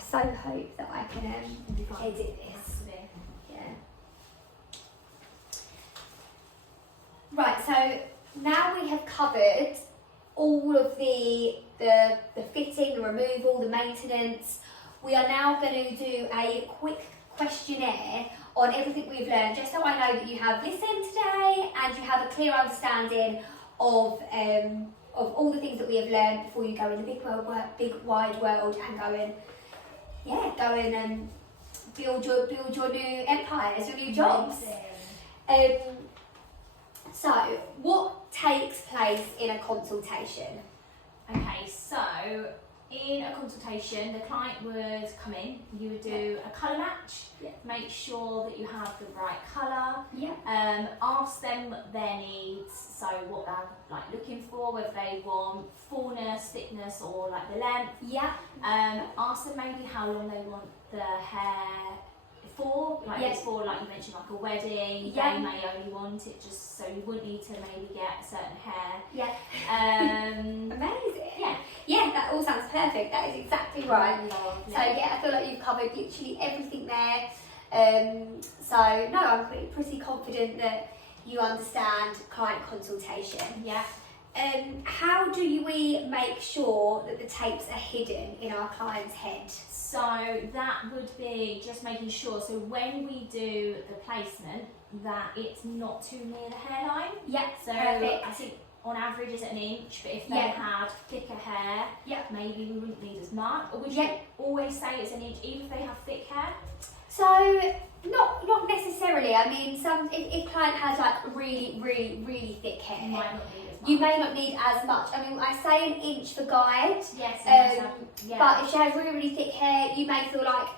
so hope that I can edit this. Yeah. Right, so now we have covered all of the fitting, the removal, the maintenance. We are now going to do a quick questionnaire on everything we've learned, just so I know that you have listened today and you have a clear understanding of all the things that we have learned before you go in the big wide world and go in and build your new empires, your new jobs. So, what takes place in a consultation? Okay, so in a consultation, the client would come in, you would do a colour match, make sure that you have the right colour, ask them their needs, so what they're like looking for, whether they want fullness, thickness or like the length. Ask them maybe how long they want the hair for, like it's for, like you mentioned, like a wedding, they may only want it just so you wouldn't need to maybe get a certain hair. Amazing. Yeah, that all sounds perfect. That is exactly right. So I feel like you've covered literally everything there. So no, I'm pretty confident that you understand client consultation. How do we make sure that the tapes are hidden in our client's head? So that would be just making sure, so when we do the placement, that it's not too near the hairline. So perfect. I think on average it's an inch, but if they had thicker hair, maybe we wouldn't need as much. Or would you always say it's an inch, even if they have thick hair? So not necessarily. I mean, if client has like really thick hair, you may not need as much. I mean, I say an inch for guide. But if she has really thick hair, you may feel like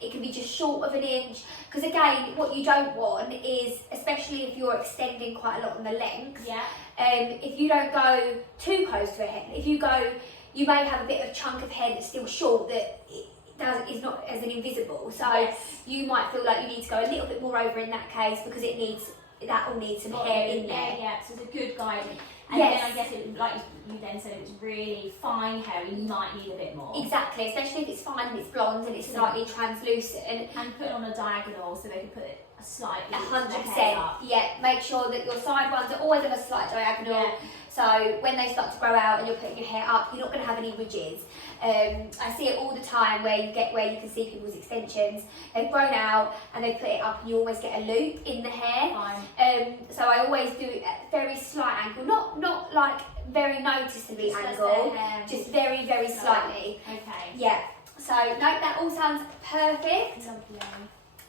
it can be just short of an inch. Because again, what you don't want is, especially if you're extending quite a lot on the length, if you don't go too close to her head, you may have a bit of chunk of hair that's still short that is not as an invisible. So you might feel like you need to go a little bit more over in that case, because that will need some hair in there. So it's a good guidance. And then I guess like you then said, it was really fine hair, you might need a bit more. Exactly, especially if it's fine and it's blonde and it's slightly translucent. And put it on a diagonal so they can put it slightly 100%. Make sure that your side ones are always on a slight diagonal. So when they start to grow out and you're putting your hair up, you're not going to have any ridges. I see it all the time where you can see people's extensions. They've grown out and they put it up and you always get a loop in the hair. So I always do it at a very slight angle, not like very noticeably angle, just very slightly. So no, that all sounds perfect.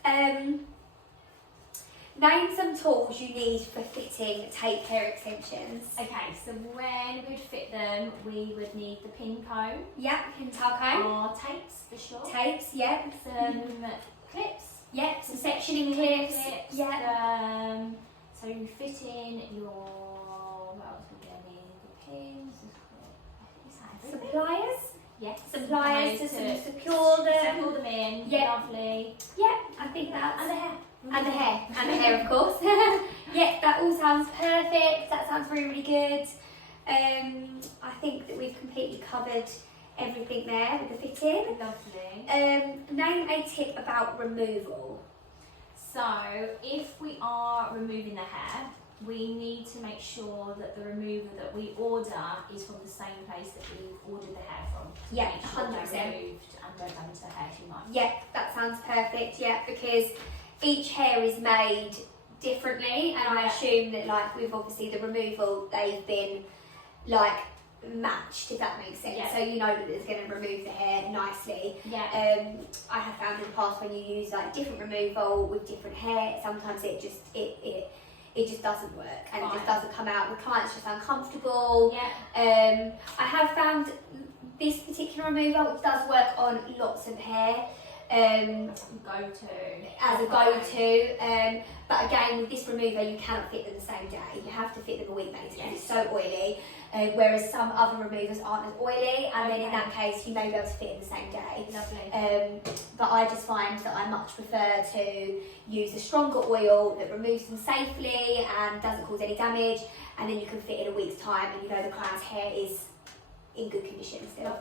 Lovely. Name some tools you need for fitting tape hair extensions. Okay, so when we'd fit them, we would need the pin comb. Pin tail comb. Or tapes for sure. Tapes, Some clips. Some sectioning clips. So you fit in your, what else would there be? The pins. Suppliers. Suppliers to secure them. Secure them in. Lovely. I think that's. And the hair. And the hair, of course. That all sounds perfect. That sounds really good. I think that we've completely covered everything there with the fitting. Lovely. Name a tip about removal. So, if we are removing the hair, we need to make sure that the remover that we order is from the same place that we ordered the hair from. Yeah, make sure 100%. They're removed and don't damage the hair too much. That sounds perfect. Because each hair is made differently, and I assume that, like with obviously the removal, they've been like matched, if that makes sense. So you know that it's going to remove the hair nicely. I have found in the past when you use like different removal with different hair, sometimes it just doesn't work and it just doesn't come out. The client's just uncomfortable. I have found this particular remover, which does work on lots of hair. As a go-to, but again with this remover you cannot fit them the same day. You have to fit them a week later because it's so oily, whereas some other removers aren't as oily, and then in that case you may be able to fit in the same day. But I just find that I much prefer to use a stronger oil that removes them safely and doesn't cause any damage, and then you can fit in a week's time and you know the client's hair is in good condition still.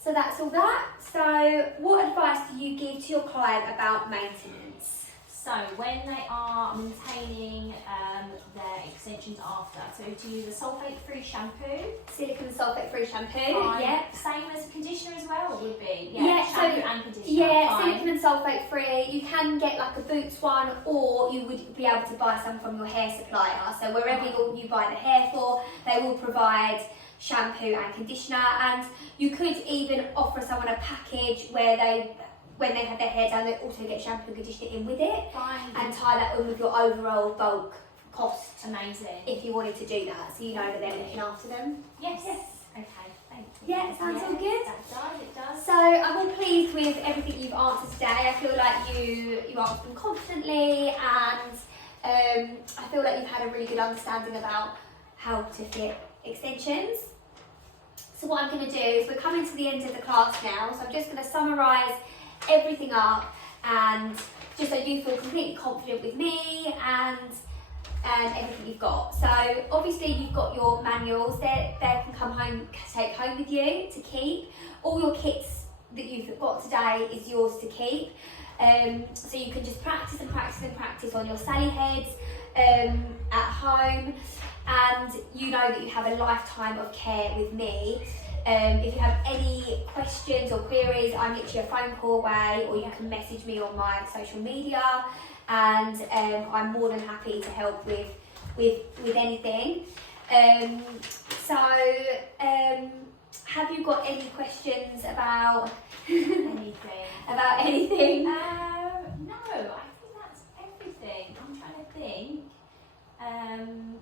So that's all that. So what advice do you give to your client about maintenance? So when they are maintaining their extensions after, so to use a sulphate-free shampoo. Silicone sulphate-free shampoo, yeah. Same as conditioner as well would be. Shampoo and conditioner. Yeah, silicone and sulphate-free. You can get like a Boots one, or you would be able to buy some from your hair supplier. So wherever you buy the hair for, they will provide shampoo and conditioner, and you could even offer someone a package where when they have their hair done, they also get shampoo and conditioner in with it. Fine. And tie that in with your overall bulk cost. Amazing. If you wanted to do that, so you know that they're looking after them. Yes. Okay, thank you. Yeah, it sounds all good. It does. So I'm all pleased with everything you've answered today. I feel like you answered them confidently, and I feel like you've had a really good understanding about how to fit extensions. So what I'm going to do is we're coming to the end of the class now, so I'm just going to summarise everything up, and just so you feel completely confident with me and everything you've got. So obviously you've got your manuals, they can take home with you to keep. All your kits that you've got today is yours to keep. So you can just practice and practice and practice on your Sally heads at home, and you know that you have a lifetime of care with me. If you have any questions or queries, I'm literally a phone call away, or you can message me on my social media, and I'm more than happy to help with anything. Have you got any questions about anything? About anything? No, I think that's everything. I'm trying to think. No.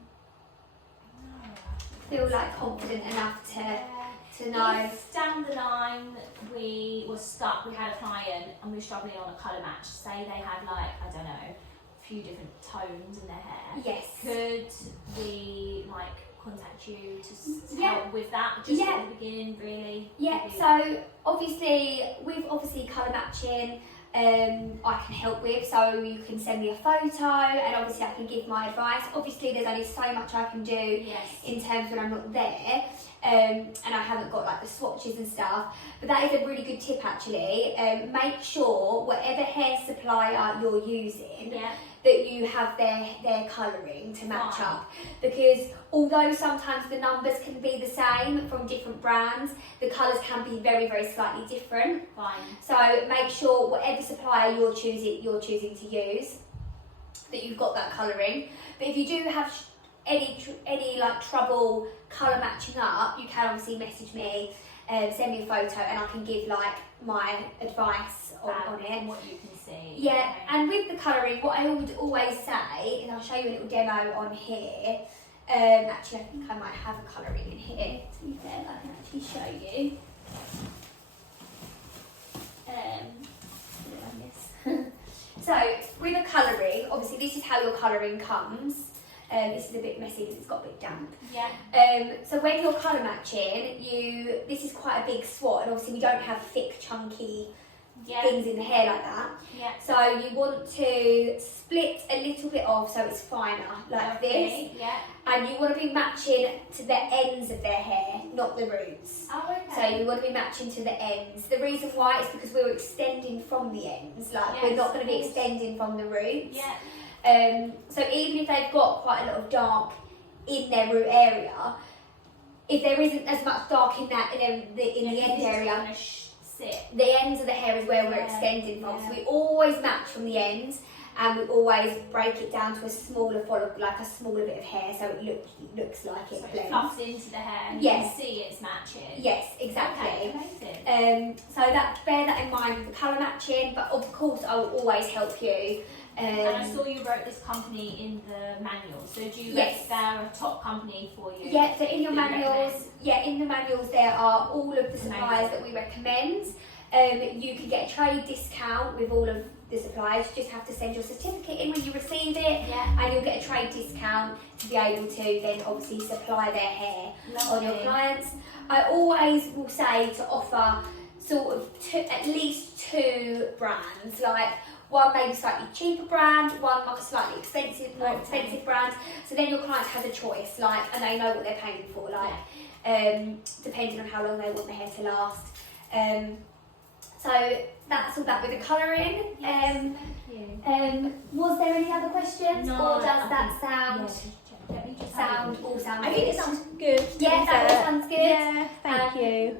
Feel like confident enough to know. If down the line we were stuck, we had a client and we were struggling on a colour match, say they had like, I don't know, a few different tones in their hair. Yes. Could we like contact you to help with that just at the beginning, really? Yeah, so obviously with colour matching, I can help with, so you can send me a photo, and obviously I can give my advice. Obviously there's only so much I can do in terms when I'm not there, and I haven't got like the swatches and stuff, but that is a really good tip actually. Make sure whatever hair supplier you're using, that you have their colouring to match up, because although sometimes the numbers can be the same from different brands, the colours can be very, very slightly different. Fine. So make sure whatever supplier you're choosing to use, that you've got that colouring. But if you do have any like trouble colour matching up, you can obviously message me, send me a photo, and I can give like my advice on it. What you can see. Yeah, and with the colouring, what I would always say, and I'll show you a little demo on here. Actually, I think I might have a colouring in here. To be fair, I can actually show you. So with a colouring, obviously this is how your colouring comes. This is a bit messy because it's got a bit damp. Yeah. So when you're colour matching, this is quite a big swat, and obviously we don't have thick, chunky things in the hair like that. Yeah. So you want to split a little bit off so it's finer, like this. Yeah. And you want to be matching to the ends of their hair, not the roots. Oh, okay. So you want to be matching to the ends. The reason why is because we're extending from the ends. Like we're not going to be extending from the roots. Yeah. So even if they've got quite a lot of dark in their root area, if there isn't as much dark in that in the end area, the ends of the hair is where we're extending from. So we always match from the ends, and we always break it down to a smaller follicle, like a smaller bit of hair, so it looks like it blends. Puffs into the hair, and you can see it's matching. Yes, exactly. Okay, amazing. So bear that in mind with the colour matching, but of course I will always help you. And I saw you wrote this company in the manual. So do you rate they're a top company for you? Yeah, so in your manuals, there are all of the suppliers that we recommend. You can get a trade discount with all of the suppliers. You just have to send your certificate in when you receive it, and you'll get a trade discount to be able to then obviously supply their hair on your clients. I always will say to offer sort of at least two brands, like one maybe slightly cheaper brand, one like a slightly more expensive brand. So then your client has a choice, like, and they know what they're paying for, like, depending on how long they want the hair to last. So that's all that with the colouring. Yes, thank you. Was there any other questions, No, or does I that think- sound yeah, just check. Let me just have a look. all sound I think good? it sounds good. to Yeah, be that all fair. sounds good. Yeah, thank Um, you.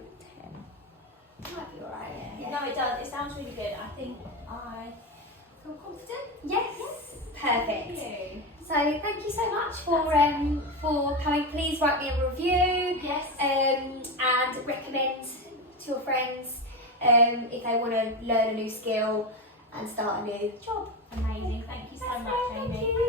Might be alright. Yeah. No, it does. It sounds really good. I think I feel confident. Yes. Perfect. Thank you. So thank you so much for coming. Please write me a review. Yes. And recommend to your friends if they want to learn a new skill and start a new job. Amazing. Thank you so much, Thank Amy. you.